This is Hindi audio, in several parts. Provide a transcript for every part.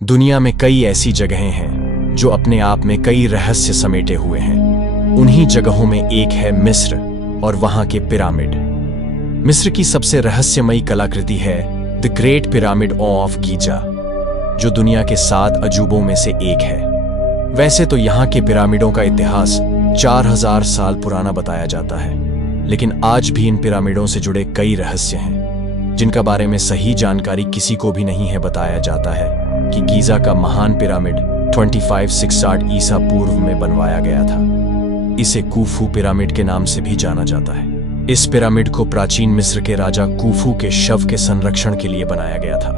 दुनिया में कई ऐसी जगहें हैं जो अपने आप में कई रहस्य समेटे हुए हैं। उन्हीं जगहों में एक है मिस्र और वहां के पिरामिड। मिस्र की सबसे रहस्यमयी कलाकृति है the great pyramid of Giza, जो दुनिया के 7 अजूबों में से एक है। वैसे तो यहाँ के पिरामिडों का इतिहास 4000 साल पुराना बताया जाता है, लेकिन आज भी इन पिरामिडों से जुड़े कई रहस्य हैं जिनका बारे में सही जानकारी किसी को भी नहीं है। बताया जाता है कि गीजा का महान पिरामिड 2560 ईसा पूर्व में बनवाया गया था। इसे कूफू पिरामिड के नाम से भी जाना जाता है। इस पिरामिड को प्राचीन मिस्र के राजा कूफू के शव के संरक्षण के लिए बनाया गया था।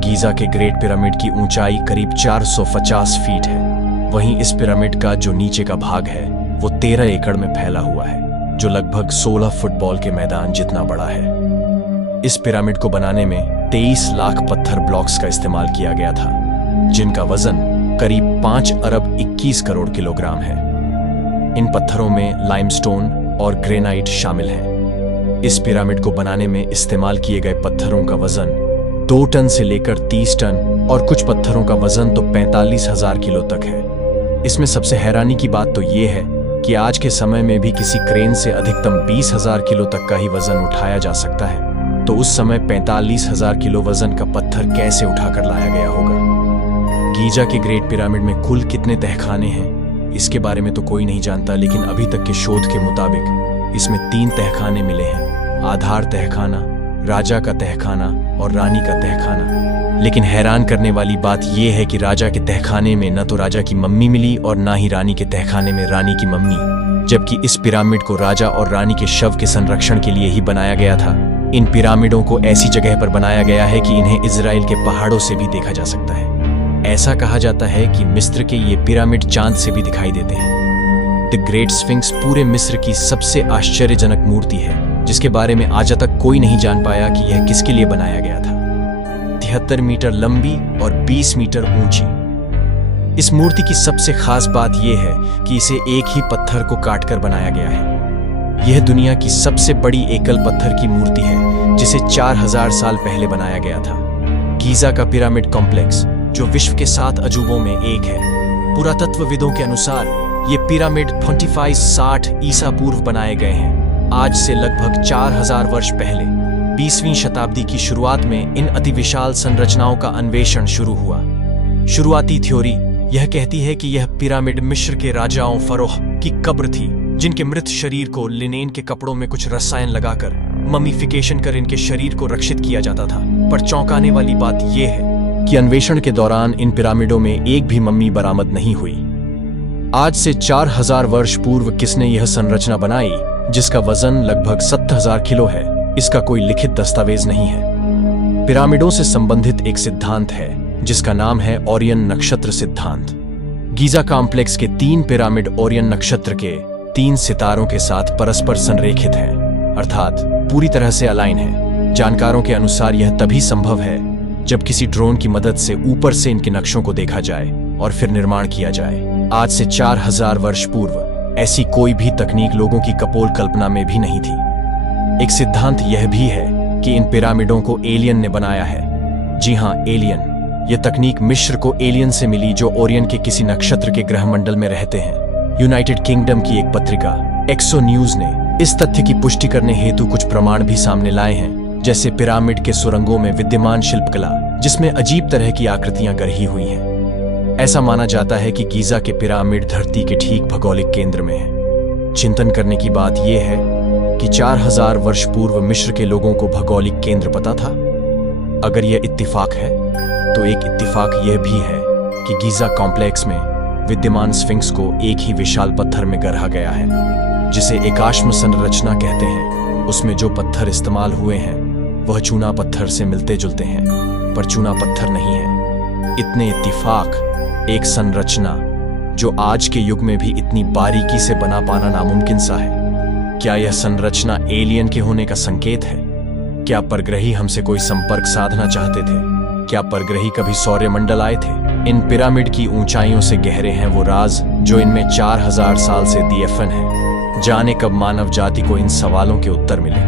गीजा के ग्रेट पिरामिड की ऊंचाई करीब 450 फीट है। वहीं इस पिरामिड का जो नीचे का भाग है वो 13 एकड़ में फैला हुआ है, जो लगभग 16 फुटबॉल के मैदान जितना बड़ा है। इस पिरामिड को बनाने में 23 लाख पत्थर ब्लॉक्स का इस्तेमाल किया गया था, जिनका वजन करीब 5 अरब 21 करोड़ किलोग्राम है। इन पत्थरों में लाइमस्टोन और ग्रेनाइट शामिल हैं। इस पिरामिड को बनाने में इस्तेमाल किए गए पत्थरों का वजन 2 टन से लेकर 30 टन और कुछ पत्थरों का वजन तो 45,000 किलो तक है। इसमें सबसे हैरानी की बात तो ये है कि आज के समय में भी किसी क्रेन से अधिकतम 20,000 किलो तक का ही वजन उठाया जा सकता है, तो उस समय 45,000 किलो वजन का पत्थर कैसे उठाकर लाया गया होगा। गीजा के ग्रेट पिरामिड में कुल कितने तहखाने हैं, इसके बारे में तो कोई नहीं जानता, लेकिन अभी तक के शोध के मुताबिक इसमें 3 तहखाने मिले हैं: आधार तहखाना, राजा का तहखाना और रानी का तहखाना। लेकिन हैरान करने वाली बात यह है कि राजा के तहखाने में न तो राजा की मम्मी मिली और ना ही रानी के तहखाने में रानी की मम्मी, जबकि इस पिरामिड को राजा और रानी के शव के संरक्षण के लिए ही बनाया गया था। इन पिरामिडों को ऐसी जगह पर बनाया गया है कि इन्हें इजराइल के पहाड़ों से भी देखा जा सकता है। ऐसा कहा जाता है कि मिस्र के ये पिरामिड चांद से भी दिखाई देते हैं। द ग्रेट स्फिंक्स पूरे मिस्र की सबसे आश्चर्यजनक मूर्ति है, जिसके बारे में आज तक कोई नहीं जान पाया कि यह किसके लिए बनाया गया था। 73 मीटर लंबी और 20 मीटर ऊंची। इस मूर्ति की सबसे खास बात यह है कि इसे एक ही पत्थर को काटकर बनाया गया है। यह दुनिया की सबसे बड़ी एकल पत्थर की मूर्ति है, जिसे 4000 साल पहले बनाया गया था। गीजा का पिरामिड कॉम्प्लेक्स, जो विश्व के 7 अजूबों में एक है, पुरातत्वविदों के अनुसार ये पिरामिड 2560 ईसा पूर्व बनाए गए हैं। आज से लगभग 4000 वर्ष पहले 20वीं शताब्दी की शुरुआत में इन अति विशाल संरचनाओं का अन्वेषण शुरू हुआ। शुरुआती थ्योरी यह कहती है कि यह पिरामिड मिस्र के राजाओं फरोह की कब्र थी, जिनके मृत शरीर को लिनेन के कपड़ों में कुछ रसायन लगाकर ममीफिकेशन कर इनके शरीर को रक्षित किया जाता था। पर चौंकाने वाली बात यह है कि अन्वेषण के दौरान इन पिरामिडों में एक भी मम्मी बरामद नहीं हुई। आज से 4000 वर्ष पूर्व किसने यह संरचना बनाई, जिसका वजन लगभग 70,000 किलो है, इसका कोई लिखित दस्तावेज नहीं है। पिरामिडों से संबंधित एक सिद्धांत है जिसका नाम है ओरियन नक्षत्र सिद्धांत। गीजा कॉम्प्लेक्स के 3 पिरामिड ओरियन नक्षत्र के 3 सितारों के साथ परस्पर संरेखित हैं, अर्थात पूरी तरह से अलाइन है। जानकारों के अनुसार यह तभी संभव है जब किसी ड्रोन की मदद से ऊपर से इनके नक्शों को देखा जाए और फिर निर्माण किया जाए। आज से 4000 वर्ष पूर्व ऐसी कोई भी तकनीक लोगों की कपोल कल्पना में भी नहीं थी। एक सिद्धांत यह भी है कि इन पिरामिडों को एलियन ने बनाया है। जी हाँ, एलियन। यह तकनीक मिस्र को एलियन से मिली, जो ओरियन के किसी नक्षत्र के ग्रहमंडल में रहते हैं। यूनाइटेड किंगडम की एक पत्रिका एक्सो न्यूज ने इस तथ्य की पुष्टि करने हेतु कुछ प्रमाण भी सामने लाए हैं, जैसे पिरामिड के सुरंगों में विद्यमान शिल्पकला, जिसमें अजीब तरह की आकृतियां गढ़ी हुई हैं। ऐसा माना जाता है कि गीजा के पिरामिड धरती के ठीक भौगोलिक केंद्र में है। चिंतन करने की बात यह है कि 4000 वर्ष पूर्व मिस्र के लोगों को भौगोलिक केंद्र पता था। अगर यह इत्तिफाक है तो एक इत्तिफाक यह भी है कि गीजा कॉम्प्लेक्स में विद्यमान स्फिंक्स को एक ही विशाल पत्थर में गढ़ा गया है, जिसे एकाश्म संरचना कहते हैं। उसमें जो पत्थर इस्तेमाल हुए हैं वह चूना पत्थर से मिलते जुलते हैं, पर चूना पत्थर नहीं है। इतने इत्तिफाक, एक संरचना जो आज के युग में भी इतनी बारीकी से बना पाना नामुमकिन सा है। क्या यह संरचना एलियन के होने का संकेत है? क्या परग्रही हमसे कोई संपर्क साधना चाहते थे? क्या परग्रही कभी सौरमंडल आए थे? इन पिरामिड की ऊंचाइयों से गहरे हैं वो राज जो इनमें 4000 साल से दफन है। जाने कब मानव जाति को इन सवालों के उत्तर मिले।